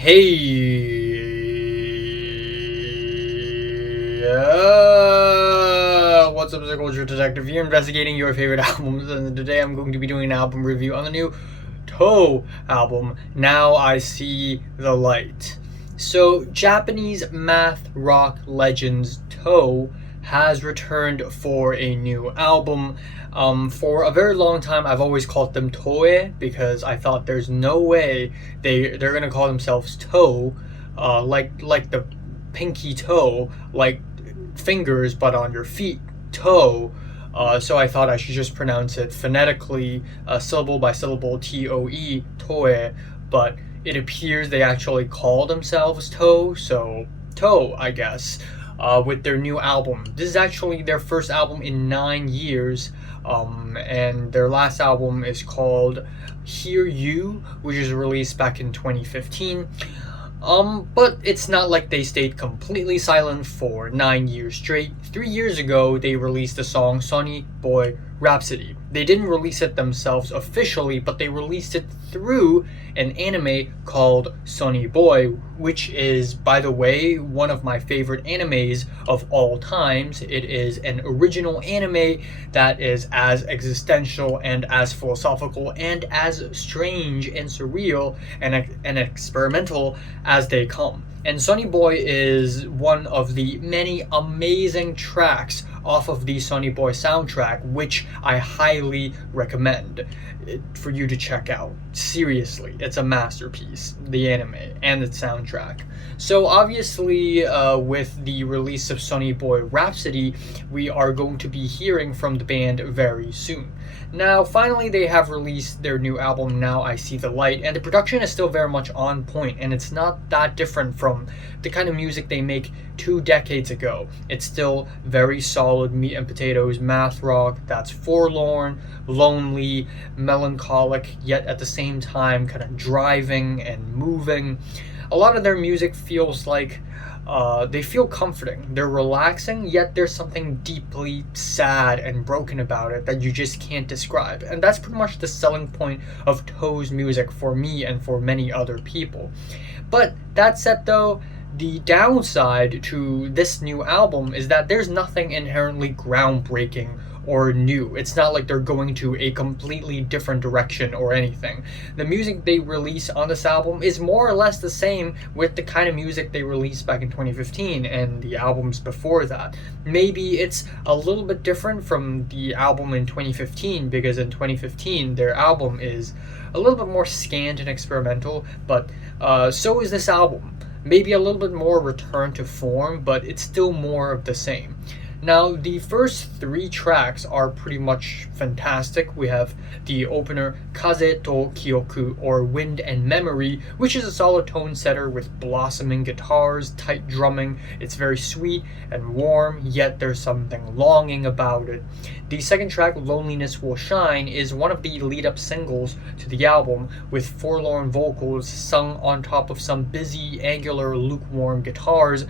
Hey, what's up, Culture Detective here, investigating your favorite albums, and today I'm going to be doing an album review on the new Todo album, Now I See the Light. So, Japanese math rock legends Todo has returned for a new album. For a very long time, I've always called them Toe because I thought there's no way they're gonna call themselves Toe, like the pinky toe, like fingers but on your feet, toe. So I thought I should just pronounce it phonetically, syllable by syllable, Toe, toe. But it appears they actually call themselves Toe, so Toe, I guess. With their new album. This is actually their first album in 9 years, and their last album is called Hear You, which was released back in 2015. But it's not like they stayed completely silent for 9 years straight. 3 years ago, they released the song Sonny Rhapsody. They didn't release it themselves officially, but they released it through an anime called Sonny Boy, which is, by the way, one of my favorite animes of all times. It is an original anime that is as existential and as philosophical and as strange and surreal and experimental as they come. And Sonny Boy is one of the many amazing tracks off of the Sonny Boy soundtrack, which I highly recommend for you to check out. Seriously, it's a masterpiece, the anime and the soundtrack. So obviously, with the release of Sonny Boy Rhapsody, we are going to be hearing from the band very soon. Now, finally, they have released their new album, Now I See the Light, and the production is still very much on point, and it's not that different from the kind of music they make 2 decades ago. It's still very solid meat and potatoes math rock that's forlorn, lonely, melancholic, yet at the same time kind of driving and moving. A lot of their music feels like they feel comforting. They're relaxing, yet there's something deeply sad and broken about it that you just can't describe. And that's pretty much the selling point of Toe's music for me and for many other people. But that said, though, the downside to this new album is that there's nothing inherently groundbreaking or new. It's not like they're going to a completely different direction or anything. The music they release on this album is more or less the same with the kind of music they released back in 2015 and the albums before that. Maybe it's a little bit different from the album in 2015, because in 2015 their album is a little bit more scant and experimental, but so is this album. Maybe a little bit more return to form, but it's still more of the same. Now, the first 3 tracks are pretty much fantastic. We have the opener Kaze to Kyoku, or Wind and Memory, which is a solid tone setter with blossoming guitars, tight drumming. It's very sweet and warm, yet there's something longing about it. The second track, Loneliness Will Shine, is one of the lead-up singles to the album, with forlorn vocals sung on top of some busy, angular, lukewarm guitars.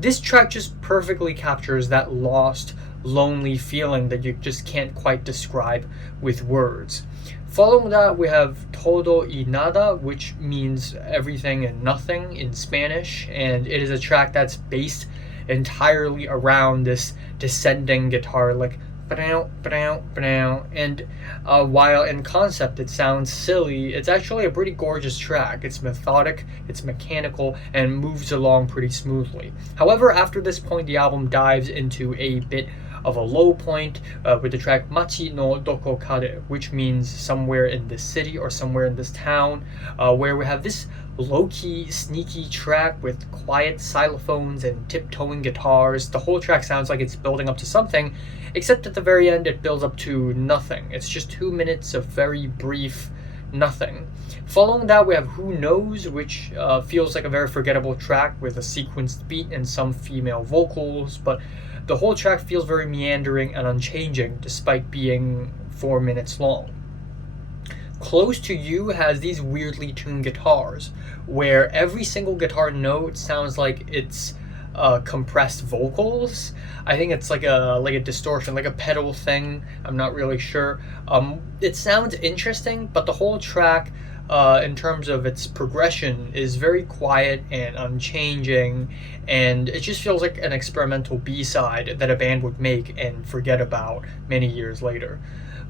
This track just perfectly captures that lost, lonely feeling that you just can't quite describe with words. Following that, we have Todo y Nada, which means everything and nothing in Spanish, and it is a track that's based entirely around this descending guitar lick. And while in concept it sounds silly, it's actually a pretty gorgeous track. It's methodic, it's mechanical, and moves along pretty smoothly. However, after this point, the album dives into a bit of a low point with the track Machi no Doko Kare, which means somewhere in this city or somewhere in this town, where we have this low-key, sneaky track with quiet xylophones and tiptoeing guitars. The whole track sounds like it's building up to something, except at the very end it builds up to nothing. It's just 2 minutes of very brief nothing. Following that, we have Who Knows, which feels like a very forgettable track with a sequenced beat and some female vocals, but the whole track feels very meandering and unchanging despite being 4 minutes long. Close to You has these weirdly tuned guitars, where every single guitar note sounds like it's compressed vocals. I think it's like a distortion, like a pedal thing. I'm not really sure. It sounds interesting, but the whole track in terms of its progression, is very quiet and unchanging, and it just feels like an experimental B-side that a band would make and forget about many years later.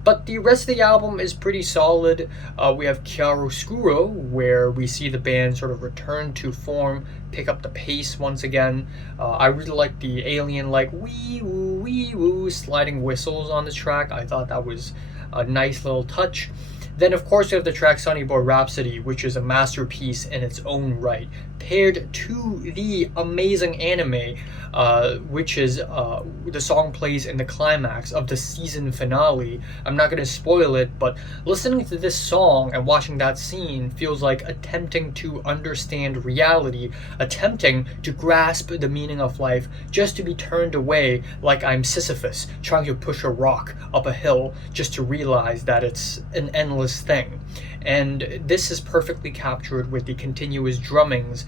But the rest of the album is pretty solid. We have Chiaroscuro, where we see the band sort of return to form, pick up the pace once again. I really like the alien-like wee woo sliding whistles on the track. I thought that was a nice little touch. Then, of course, we have the track Sonny Rhapsody, which is a masterpiece in its own right, paired to the amazing anime, which is the song plays in the climax of the season finale. I'm not going to spoil it, but listening to this song and watching that scene feels like attempting to understand reality, attempting to grasp the meaning of life, just to be turned away like I'm Sisyphus trying to push a rock up a hill just to realize that it's an endless thing. And this is perfectly captured with the continuous drummings,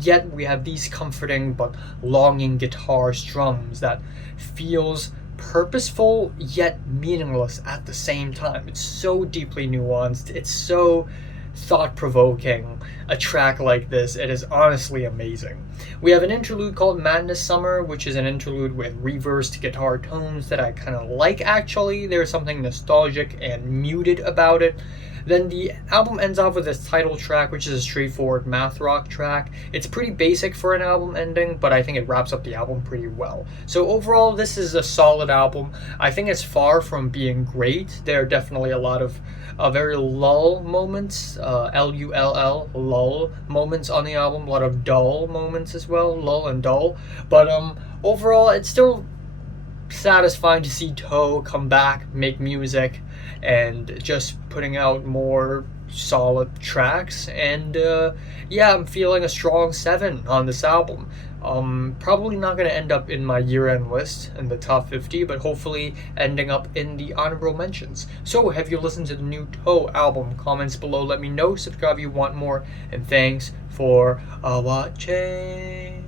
yet we have these comforting but longing guitar strums that feels purposeful yet meaningless at the same time. It's so deeply nuanced, it's so thought-provoking. A track like this, it is honestly amazing. We have an interlude called Madness Summer, which is an interlude with reversed guitar tones that I kind of like. Actually, there's something nostalgic and muted about it. Then the album ends off with this title track, which is a straightforward math rock track. It's pretty basic for an album ending, but I think it wraps up the album pretty well. So overall, this is a solid album. I think it's far from being great. There are definitely a lot of very lull moments, Lull, lull moments on the album. A lot of dull moments as well, lull and dull. But overall, it's still satisfying to see Toe come back, make music, and just putting out more solid tracks. And yeah, I'm feeling a strong 7 on this album. Probably not going to end up in my year-end list in the top 50, but hopefully ending up in the honorable mentions. So, have you listened to the new Toe album? Comments below, let me know. Subscribe if you want more, and thanks for watching.